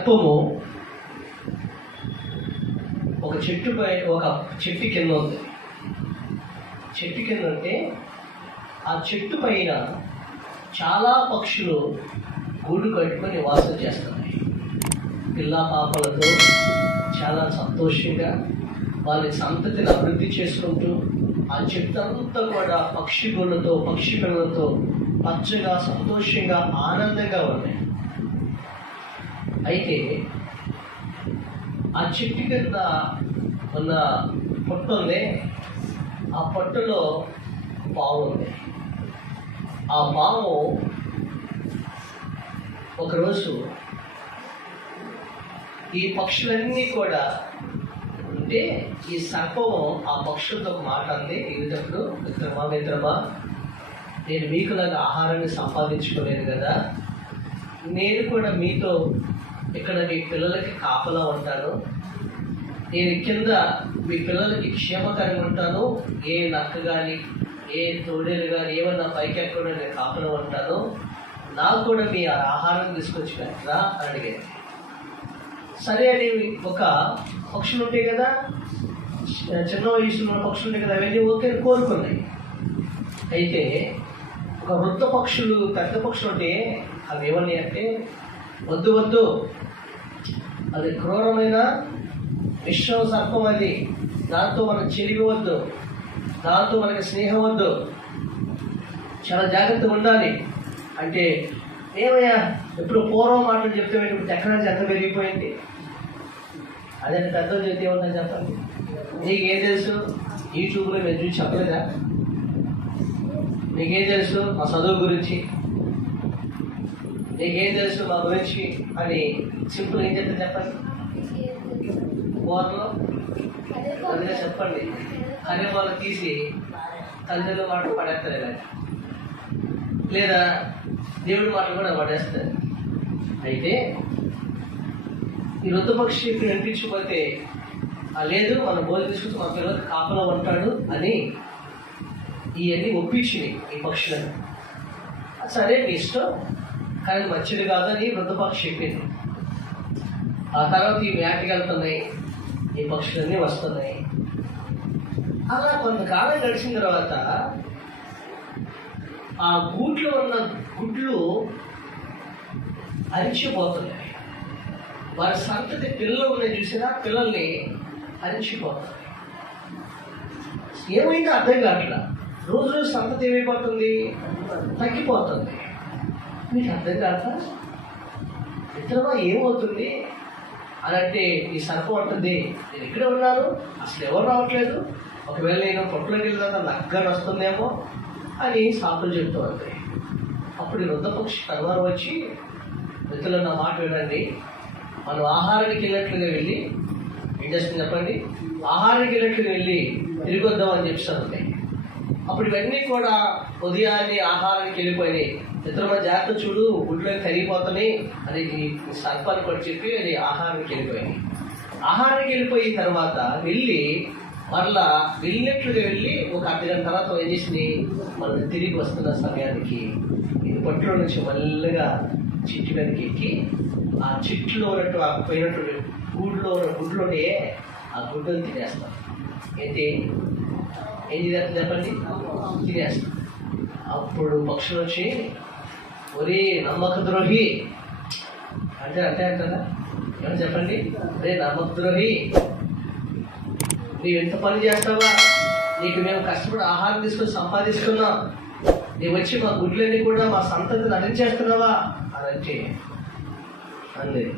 సర్పము ఒక చెట్టుపై ఒక చెట్టు కింద ఉంది. చెట్టు కింద అంటే ఆ చెట్టు పైన చాలా పక్షులు గూడు కట్టుకొని వాసన చేస్తున్నాయి. పిల్ల పాపలతో చాలా సంతోషంగా వాళ్ళ సంతతిని అభివృద్ధి చేసుకుంటూ ఆ చెట్టు అంతా కూడా పక్షి గుళ్ళతో పక్షి పిల్లలతో పచ్చగా సంతోషంగా ఆనందంగా ఉన్నాయి. అయితే ఆ చెట్టు కింద ఉన్న పొట్టు ఉంది. ఆ పొట్టులో పాము ఉంది. ఆ పాము ఒకరోజు ఈ పక్షులన్నీ కూడా ఉంటే ఈ సర్పము ఆ పక్షులతో ఒక మాట అంది. ఈ విధప్పుడు మిత్రమా మిత్రమా నేను మీకులాగా ఆహారాన్ని సంపాదించుకోలేదు కదా. నేను కూడా మీతో ఇక్కడ మీ పిల్లలకి కాపలా ఉంటాను నేను కింద మీ పిల్లలకి క్షేమకరంగా ఉంటాను. ఏ నక్క కానీ ఏ తోడేలు కానీ ఏమన్నా పైకి ఎక్కడ నేను కాపలా ఉంటాను. నాకు కూడా మీ ఆహారం తీసుకొచ్చి పెట్టరా అని అడిగాను సరే అని ఒక పక్షులు ఉంటాయి కదా చిన్న వయసులో ఉన్న పక్షులు ఉంటాయి కదా అవన్నీ ఓకే కోరుకున్నాయి. అయితే ఒక వృద్ధ పక్షులు పెద్ద పక్షులు ఉంటే అవి ఏమన్నాయి అంటే వద్దు వద్దు. అది క్రూరమైన విశ్వ సర్పం అది దాంతో మనం చెరిగివద్దు దాంతో మనకి స్నేహం వద్దు. చాలా జాగ్రత్తగా ఉండాలి. అంటే ఏమయ్యా ఎప్పుడు పూర్వం మాటలు చెప్తే ఇప్పుడు టెక్నాలజీ ఎంత పెరిగిపోయింది. అదే పెద్దలు చెప్తే ఏమన్నా చెప్పండి? నీకేం తెలుసు? యూట్యూబ్లో మేము చూసి చెప్పలేదా? నీకేం తెలుసు? మా చదువు గురించి? నీకేం తెలుసు మా గురించి? అని సింపుల్ ఏం చెప్తే చెప్పండి. బోర్లో? అందుకే చెప్పండి. అనే వాళ్ళు తీసి తల్లిదండ్రుల మాటలు పడేస్తారు లేదా దేవుడి మాటలు కూడా పడేస్తారు. అయితే ఈ రుతుపక్షి పక్షి వినిపించకపోతే "ఆ, లేదు మన బోధ తీసుకుంటే మా పిల్లలకు కాపలా ఉంటాడు అని ఇవన్నీ ఒప్పించినాయి ఈ పక్షులను. సరే మీ ఇష్టం. కానీ మంచిది కాదని మృతపక్షి చెప్పింది. ఆ తర్వాత ఈ వేటకి వెళ్తున్నాయి ఈ పక్షులన్నీ వస్తున్నాయి. అలా కొంతకాలం గడిచిన తర్వాత ఆ గూట్లో ఉన్న గుడ్లు అరిచిపోతున్నాయి. వారి సంతతి పిల్లలు ఉన్నాయి చూసినా పిల్లల్ని అరిచిపోతున్నాయి. ఏమైందో అర్థం కావట్లా? రోజు రోజు సంతతి ఏమైపోతుంది? తగ్గిపోతుంది. మీకు అర్థం కాదా మిత్రమా ఏమవుతుంది అని అంటే ఈ సర్పం అంటుంది నేను ఇక్కడే ఉన్నాను అసలు ఎవరు రావట్లేదు. ఒకవేళ నేను పొట్టులోకి వెళ్ళిన నగ్గని వస్తుందేమో అని సాకులు చెప్తూ ఉంటాయి. అప్పుడు ఈ వృద్ధపక్షి కనువారు వచ్చి మిత్రులు నా మాట వినండి. మనం ఆహారానికి వెళ్ళినట్లుగా వెళ్ళి ఏం చేస్తుంది చెప్పండి? ఆహారానికి వెళ్ళినట్లుగా వెళ్ళి తిరిగి వద్దాం అని చెప్తాను అప్పుడు ఇవన్నీ కూడా ఉదయాన్నే ఆహారానికి వెళ్ళిపోయినాయి. మిత్రమ జాగ్రత్త చూడు గుడ్లో కరిగిపోతున్నాయి. అది సర్పాలు కూడా చెప్పి అది ఆహారానికి వెళ్ళిపోయింది. ఆహారానికి వెళ్ళిపోయిన తర్వాత వెళ్ళి మరలా వెళ్ళినట్లుగా వెళ్ళి ఒక అర్ధగంట తర్వాత ఏం చేసింది? మనం తిరిగి వస్తున్న సమయానికి ఇది పట్టులో నుంచి మెల్లగా చెట్టు మీదకి ఎక్కి ఆ చెట్టులో ఉన్నట్టు ఆ పోయినట్టు గూడులో ఉన్న గుడ్లోనే ఆ గుడ్డను తినేస్తాం. అయితే ఏం చేస్తారు చెప్పండి? తినేస్తాం. అప్పుడు పక్షులు వచ్చి ఒరే నమ్మక ద్రోహి అంటే అంటే అంటారా? ఏమని చెప్పండి? అదే నమ్మక ద్రోహి నీవు ఎంత పని చేస్తావా? నీకు మేము కష్టపడి ఆహారం తీసుకొని సంపాదిస్తున్నాం. నీవు వచ్చి మా గుడ్లని కూడా మా సంతతి నటించేస్తున్నావా? అని అంటే అంది.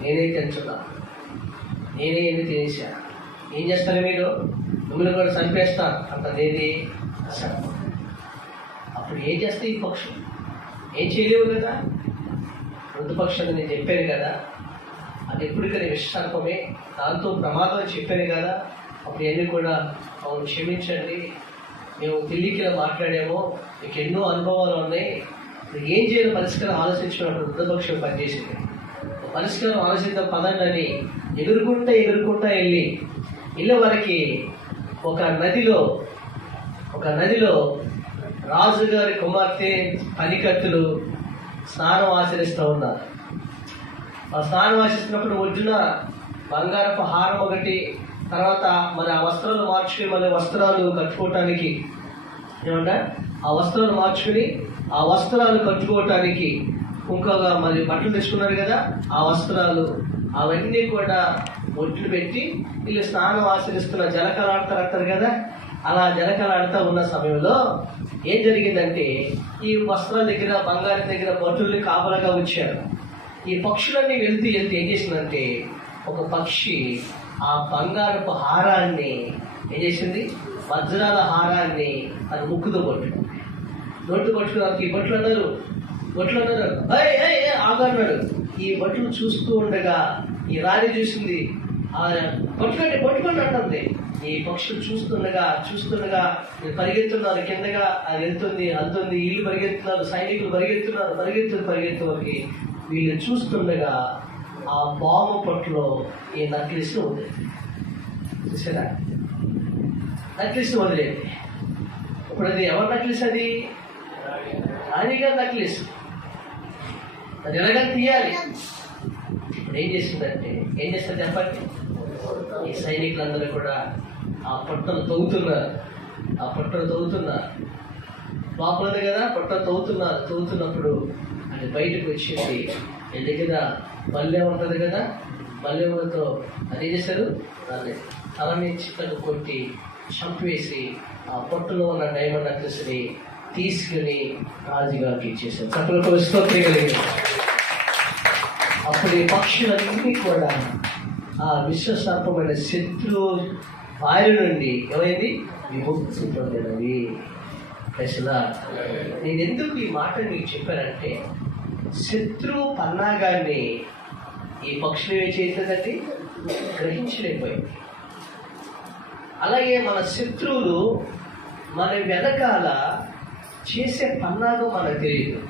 నేనే తెంచున్నా నేనే ఎన్ని తినేసా ఏం చేస్తాను మీరు? మిమ్మల్ని కూడా చంపేస్తా. అంటదేది అసలు. అప్పుడు ఏం చేస్తాయి ఈ పక్షులు? ఏం చేయలేవు కదా? రెండు పక్షులు నేను చెప్పాను కదా. అది ఎప్పటికైనా విషసర్పమే దాంతో ప్రమాదం చెప్పాను కదా. అప్పుడు ఎన్ని కూడా అవును క్షమించండి. మేము తెలియకిలా మాట్లాడాము. మీకు ఎన్నో అనుభవాలు ఉన్నాయి. ఇప్పుడు ఏం చేయాలి పరిష్కారం ఆలోచించినప్పుడు వృద్ధపక్షం పనిచేసింది. పరిష్కారం ఆలోచిద్దాం పదండి ఎగురుకుంటా ఎగురుకుంటా వెళ్ళి ఇళ్ళ వరకు ఒక నదిలో ఒక నదిలో రాజుగారి కుమార్తె పనికత్తులు స్నానం ఆచరిస్తూ ఉన్నారు. ఆ స్నానం ఆచరిస్తున్నప్పుడు ఒడ్డున బంగారపు హారం ఒకటి తర్వాత మరి ఆ వస్త్రాలు మార్చుకుని మళ్ళీ వస్త్రాలు కట్టుకోవటానికి ఏమంటా? ఆ వస్త్రాలు మార్చుకుని ఆ వస్త్రాలు కట్టుకోవటానికి ఇంకొక మరి బట్టలు తెచ్చుకున్నారు కదా ఆ వస్త్రాలు అవన్నీ కూడా ఒడ్లు పెట్టి వీళ్ళు స్నానం ఆచరిస్తున్న జలకలాడతారు అంటారు కదా అలా జనకలాడుతూ ఉన్న సమయంలో ఏం జరిగిందంటే ఈ వస్త్రాల దగ్గర బంగారం దగ్గర భటుల్ని కాపలాగా ఉంచారు. ఈ పక్షులన్నీ వెళ్తూ వెళ్తూ ఏం చేసిందంటే ఒక పక్షి ఆ బంగారపు హారాన్ని ఏం చేసింది? వజ్రాల హారాన్ని అది ముక్కుతో పట్టుకుంది నోటు పట్టుకున్నారు ఈ బట్లు అన్నారు. బట్లు అన్నారు. ఆగన్నాడు ఈ బట్లు చూస్తూ ఉండగా ఈ రాణి చూసింది. ఆ పట్టుకోండి పట్టుకోండి అంటుంది. ఈ పక్షులు చూస్తుండగా చూస్తుండగా పరిగెత్తున్నారు కిందగా అది వెళ్తుంది అంతుంది వీళ్ళు పరిగెత్తున్నారు సైనికులు పరిగెత్తున్నారు పరిగెత్తు పరిగెత్తులకి వీళ్ళు చూస్తుండగా ఆ బాంబు పట్టులో ఈ నక్లిస్ వదిలేదు చూసారా? నక్లిస్ వదిలేదు ఇప్పుడు అది ఎవరు నక్లిస్ అది? రాణిగారు నక్లిస్. అది ఎలాగ తీయాలి? ఇప్పుడు ఏం చేసిందంటే ఏం చేస్తారు చెప్పండి? ఈ సైనికులందరూ కూడా ఆ పట్టలు తవ్వుతున్నారు ఆ పట్టలు తవ్వుతున్నారు లోపల కదా పొట్ట తవ్వుతున్నారు తవ్వుతున్నప్పుడు అది బయటకు వచ్చేసి ఈ దగ్గర బల్లెం ఉంటుంది కదా బల్లెంతో అది చేశారు దాన్ని తలని చిత్తకు కొట్టి చంపేసి ఆ పొట్టులో ఉన్న డైమండ్ నెక్లెస్ని తీసుకుని రాజుగారికి ఇచ్చేసారు చక్కలకు స్తోత్రం కలిగింది. అప్పుడు ఈ పక్షులన్నీ కూడా ఆ విశ్వసర్పమైన శత్రువు వారి నుండి ఏమైంది? విముక్తి పొందినవి ప్రశ్న నేను ఎందుకు ఈ మాట మీకు చెప్పానంటే శత్రు పన్నాగాన్ని ఈ పక్షులు ఏం చేస్తుందండి గ్రహించలేకపోయింది. అలాగే మన శత్రువులు మన వెనకాల చేసే పన్నాగం మనకు తెలియదు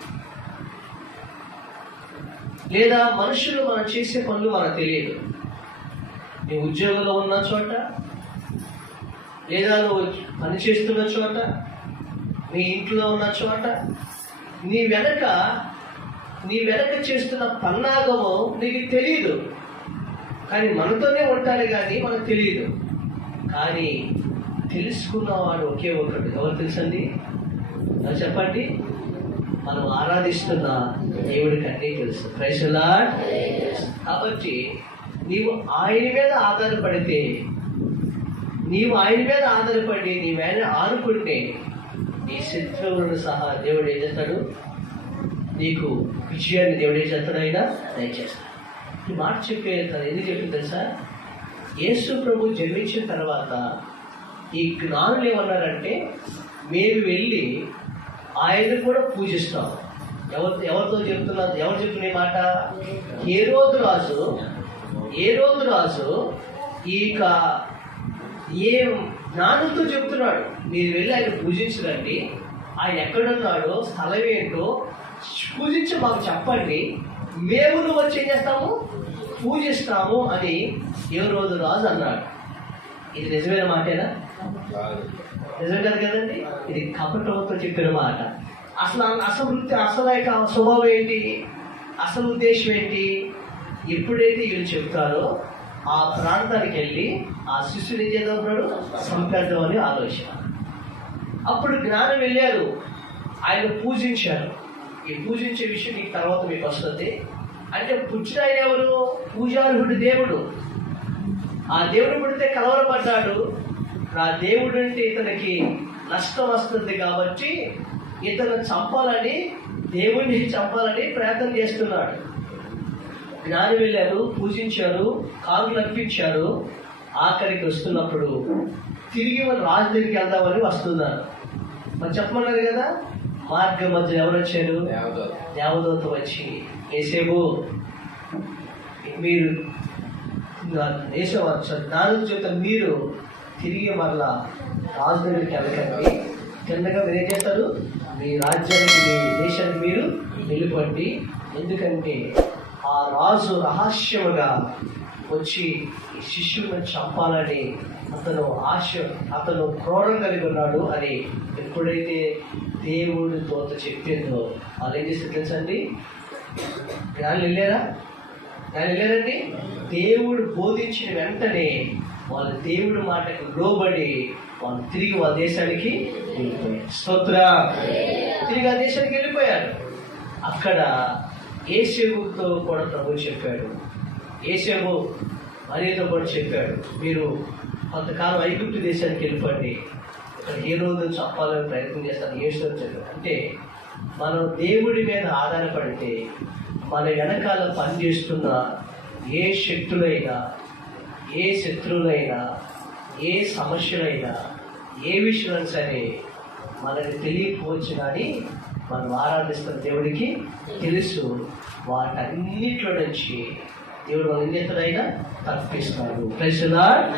లేదా మనుషులు మనం చేసే పనులు మనకు తెలియదు నీ ఉద్యోగంలో ఉన్న చోట లేదా నువ్వు పని చేస్తున్న చోట నీ ఇంట్లో ఉన్న చోట నీ వెనక నీ వెనక చేస్తున్న పన్నాగము నీకు తెలియదు కానీ మనతోనే ఉంటాడు కానీ మనకు తెలియదు కానీ తెలుసుకున్నవాడు ఒకే ఒకడు. ఎవరు తెలుసండి? చెప్పండి. మనం ఆరాధిస్తున్న దేవుడికి అన్నీ తెలుసు. ప్రైసలా కాబట్టి నీవు ఆయన మీద ఆధారపడితే నీవు ఆయన మీద ఆధారపడి నీ ఆయన ఆనుకుంటే నీ శత్రువులను సహా దేవుడు ఏం చేస్తాడు? నీకు విజయాన్ని దేవుడు ఏం చేస్తాడు ఆయన? దయచేస్తాడు. ఈ మాట చెప్పే తను ఎందుకు చెప్పింది తెలుసా? యేసు ప్రభు జన్మించిన తర్వాత ఈ జ్ఞానులు ఏమన్నారంటే మేము వెళ్ళి ఆయన కూడా పూజిస్తాం. ఎవరు ఎవరితో చెప్తున్నారు ఎవరు చెప్తున్న మాట? ఏ రోజు. రాజు ఏ రోజు రాజు ఈ ఏ జ్ఞానంతో చెప్తున్నాడు. మీరు వెళ్ళి ఆయన పూజించరండి. ఆయన ఎక్కడున్నాడో స్థలం ఏంటో పూజించి మాకు చెప్పండి. మేము నువ్వు వచ్చి ఏం చేస్తాము? పూజిస్తాము అని ఏ రోజు రాజు అన్నాడు. ఇది నిజమైన మాటేనా? నిజం కాదు కదండి. ఇది కపటంతో చెప్పిన మాట. అసలు అసలు వృత్తి అసలు యొక్క స్వభావం ఏంటి? అసలు ఉద్దేశం ఏంటి? ఎప్పుడైతే వీళ్ళు చెప్తారో ఆ ప్రాంతానికి వెళ్ళి ఆ శిష్యుడు ఏం చేద్దామన్నాడు సంపేద్దాం అని ఆలోచన. అప్పుడు జ్ఞానం వెళ్ళారు ఆయన పూజించారు ఈ పూజించే విషయం ఈ తర్వాత మీకు వస్తుంది. అంటే పుచ్చిన ఆయన ఎవరు? పూజార్హుడు దేవుడు. ఆ దేవుడు పుడితే కలవరపడ్డాడు. ఆ దేవుడు అంటే ఇతనికి నష్టం వస్తుంది కాబట్టి ఇతను చంపాలని దేవుడిని చంపాలని ప్రయత్నం చేస్తున్నాడు. జ్ఞాని వెళ్ళారు పూజించారు కాగులు అర్పించారు ఆఖరికి వస్తున్నప్పుడు తిరిగి మన రాజు దగ్గరికి వెళ్దామని వస్తున్నారు. మరి చెప్పమన్నారు కదా మార్గం మధ్య ఎవరు వచ్చారు? దేవదూత. వచ్చి ఏసేపు మీరు నాలుగు చేత మీరు తిరిగి మరలా రాజు దగ్గరికి వెళ్ళకండి. కిందగా మీరు ఏం చేస్తారు? మీ రాజ్యానికి మీ దేశానికి మీరు వెళ్ళిపోండి ఎందుకంటే ఆ రాజు రహస్యముగా వచ్చి ఈ శిష్యులను చంపాలని అతను ఆశ అతను క్రోధం కలిగి ఉన్నాడు అని ఎప్పుడైతే దేవుడి తోత చెప్పిందో వాళ్ళు ఏం చేసి తెలుసండి? జ్ఞానులు వెళ్ళారా? దాని వెళ్ళారండి? దేవుడు బోధించిన వెంటనే వాళ్ళ దేవుడి మాటకు లోబడి వాళ్ళు తిరిగి వాళ్ళ దేశానికి వెళ్ళిపోయారు. స్తోత్ర. తిరిగి ఆ దేశానికి వెళ్ళిపోయారు. అక్కడ ఏసేవుతో కూడా ప్రభు చెప్పాడు. ఏసేవు మరియతో కూడా చెప్పాడు మీరు కొంతకాలం ఐగుప్తు దేశానికి వెళ్ళిపోండి. ఇక్కడ ఏ రోజు చెప్పాలని ప్రయత్నం చేస్తాను ఏషో చెప్పాడు. అంటే మనం దేవుడి మీద ఆధారపడితే మన వెనకాల పనిచేస్తున్న ఏ శక్తులైనా ఏ శత్రువులైనా ఏ సమస్యలైనా ఏ విషయమైనా సరే మనకి తెలియకపోవచ్చు కానీ మనం ఆరాధిస్తున్న దేవుడికి తెలుసు వాటన్నిటిలో నుంచి దేవుడు మన ఎన్నితడైనా తప్పిస్తాడు. ప్రజలా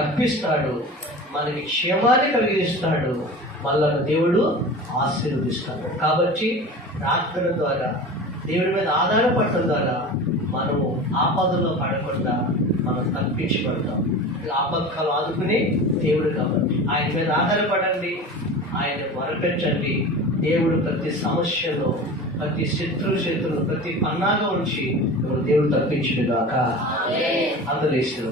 తప్పిస్తాడు. మనకి క్షేమాన్ని కలిగిస్తాడు. మనల్ని దేవుడు ఆశీర్వదిస్తాడు. కాబట్టి ప్రార్థన ద్వారా దేవుడి మీద ఆధారపడటం ద్వారా మనము ఆపదలో పడకుండా మనం తప్పించబడతాం. ఆపత్కాలు ఆదుకునే దేవుడు కాబట్టి. ఆయన మీద ఆధారపడండి. ఆయన మొరపెట్టండి దేవుడు ప్రతి సమస్యలో ప్రతి శత్రు శత్రులు ప్రతి పన్నాగా ఉంచి దేవుడు తప్పించుడు గాక అందరూ ఇష్టం